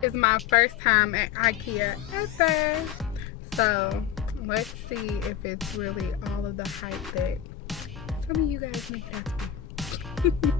It's my first time at Ikea ever. So let's see if it's really all of the hype that some of you guys make it out to be.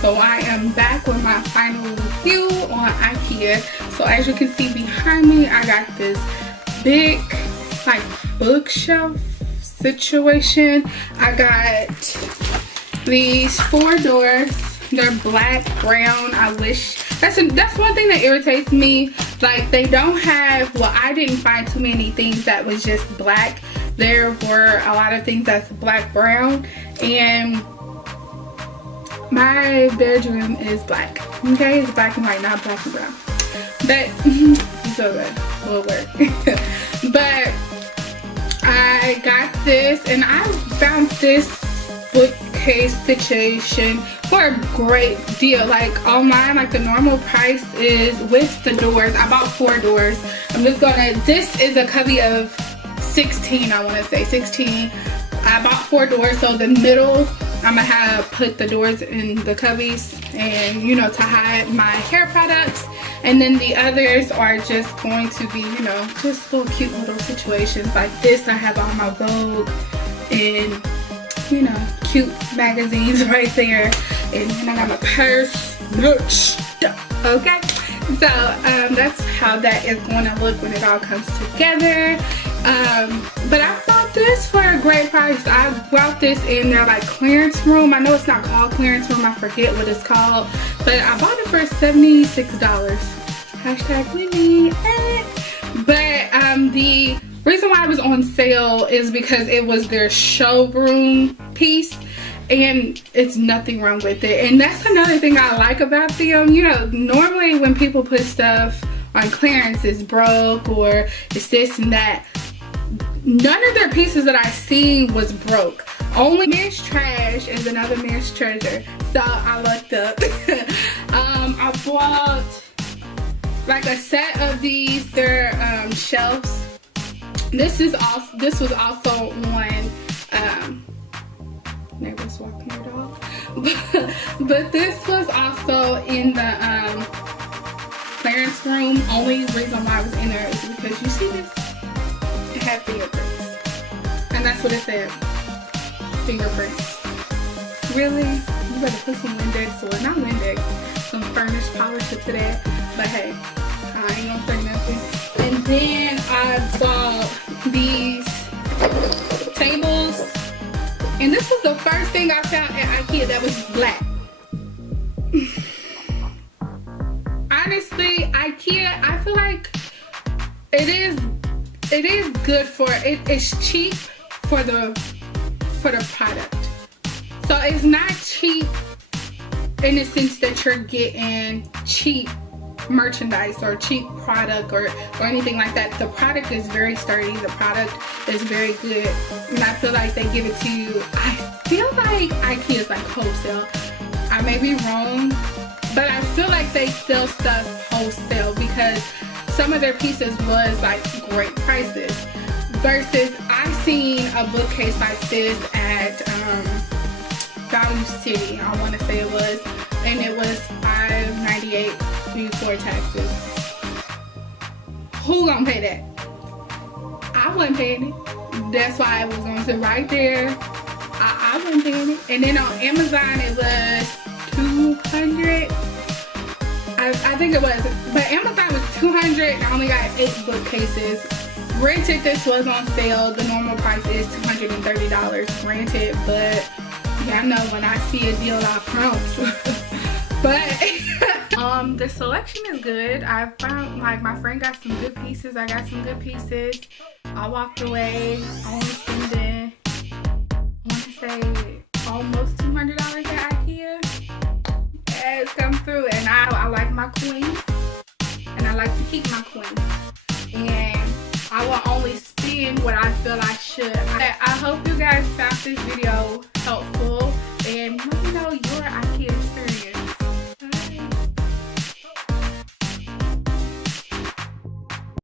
So I am back with my final review on Ikea. So as you can see behind me, I got this big like bookshelf situation. I got these 4 doors. They're black, brown. I wish that's one thing that irritates me. Like they don't have, well, I didn't find too many things that was just black. There were a lot of things that's black, brown, and my bedroom is black. Okay, it's black and white, not black and brown. But so good, will work. But I got this, and I found this bookcase situation for a great deal. Like online, like the normal price is with the doors. I bought 4 doors. This is a cubby of 16. I want to say 16. I bought 4 doors, so the middle I'm gonna put the doors in the cubbies, and you know, to hide my hair products, and then the others are just going to be, you know, just little cute little situations like this. I have all my Vogue and, you know, cute magazines right there, and then I got my purse, okay. So that's how that is going to look when it all comes together. But I bought this for a great price. I bought this in their like clearance room. I know it's not called clearance room, I forget what it's called, but I bought it for $76. Hashtag winning. But the reason why it was on sale is because it was their showroom piece, and it's nothing wrong with it. And that's another thing I like about them. You know, normally when people put stuff on clearance, it's broke or it's this and that. None of their pieces that I seen was broke. Only Miss Trash is another Miss Treasure. So I looked up. I bought like a set of these. They're shelves. This was also on neighbors walking their dog. But this was also in the clearance room. Only reason why I was in there is because you see this? It had fingerprints. And that's what it said. Fingerprints. Really? You better put some Windex, or not Windex, some furnish polish to that. But hey, I ain't gonna say nothing. And then I bought these tables. And this was the first thing I found at Ikea that was black. Honestly, Ikea, I feel like it is good for it. It's cheap for the product. So it's not cheap in the sense that you're getting cheap merchandise or cheap product or anything like that. The product is very sturdy. The product is very good, and I feel like they give it to you. I feel like Ikea is like wholesale. I may be wrong, but I feel like they sell stuff wholesale because some of their pieces was like great prices. Versus I seen a bookcase like this at Value City, I want to say it was, and it was $5.98 before taxes. Who gonna pay that? I wasn't paying it. That's why I was gonna sit right there. I wasn't paying it. And then on Amazon it was $200. I think it was, but Amazon was $200 and I only got 8 bookcases. Granted, this was on sale. The normal price is $230. Granted, but yeah, I know when I see a deal, I promise. But The selection is good. I found like my friend got some good pieces. I got some good pieces. I walked away only spending, I want to say almost $200 at Ikea. Yeah, it's come through, and I like my coins, and I like to keep my coins, and I will only spend what I feel I should. I hope you guys found this video helpful.